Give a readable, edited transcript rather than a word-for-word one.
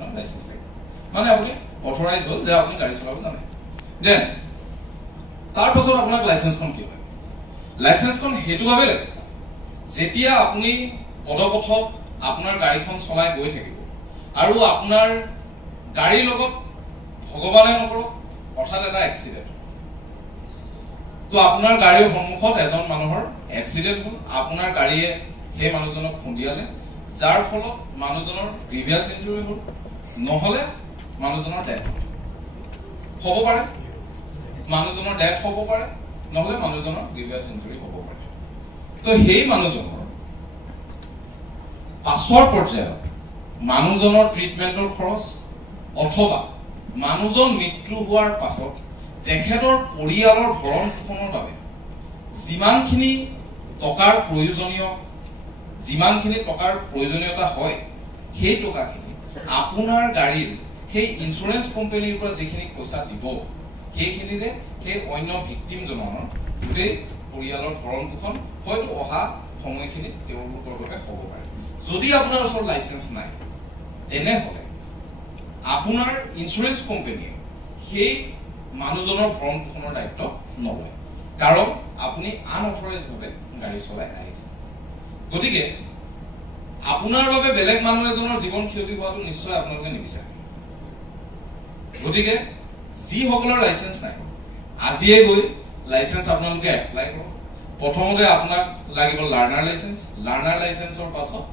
আপোনাৰ লাইসেন্স লাগিব মানে আপুনি অথৰাইজ হ'ল যে আপুনি গাড়ী চলাব জানে দেন তাৰ পাছত আপোনাক লাইসেন্সখন কি হয় লাইসেন্সখন হেতু ভাবে লাগে যেতিয়া আপুনি পদপথত আপোনাৰ গাড়ীখন চলাই গৈ থাকিব আৰু আপোনাৰ গাড়ীৰ লগত ভগৱানে নকৰক অৰ্থাৎ এটা এক্সিডেন্ট তো আপোনাৰ গাড়ীৰ সন্মুখত এজন মানুহৰ এক্সিডেন্ট হ'ল আপোনাৰ গাড়ীয়ে সেই মানুহজনক খুন্দিয়ালে যাৰ ফলত মানুহজনৰ গ্ৰিভিয়াছ ইনজুৰি হ'ল নহলে মানুহজনৰ ডেথ হ'ব পাৰে মানুহজনৰ ডেথ হ'ব পাৰে নহলে মানুহজনৰ গ্ৰিভিয়াছ ইনজুৰি হ'ব পাৰে তো সেই মানুহজনৰ পাছৰ পৰ্যায়ত মানুহজনৰ ট্ৰিটমেন্টৰ খৰচ অথবা মানুহজন মৃত্যু হোৱাৰ পাছত তেখেতৰ পৰিয়ালৰ ভৰণ পোষণৰ বাবে যিমানখিনি টকাৰ প্ৰয়োজনীয়তা হয় সেই টকাখিনি আপোনাৰ গাড়ীৰ সেই ইন্সুৰেন্স কোম্পানীৰ পৰা যিখিনি পইচা দিব সেইখিনিৰে সেই অন্য ভিক্টিমজনৰ গোটেই পৰিয়ালৰ ভৰণ পোষণ হয়তো অহা সময়খিনিত তেওঁলোকৰ বাবে হ'ব পাৰে যদি আপোনাৰ ওচৰত লাইসেন্স নাই তেনেহলে আপোনাৰ ইন্সুৰেন্স কোম্পানীয়ে সেই মানুহজনৰ ভৰণ পোষণৰ দায়িত্ব নলয় কাৰণ আপুনি আনঅথৰাইজ ভাবে গাড়ী চলাই আহিছে গতিকে আপোনাৰ বাবে বেলেগ মানুহ এজনৰ জীৱন ক্ষতি হোৱাটো নিশ্চয় আপোনালোকে নিবিচাৰে গতিকে যিসকলৰ লাইসেন্স নাই আজিয়ে গৈ লাইসেন্স আপোনালোকে এপ্লাই কৰক প্ৰথমতে আপোনাক লাগিব লাৰ্নাৰ লাইসেন্সৰ পাছত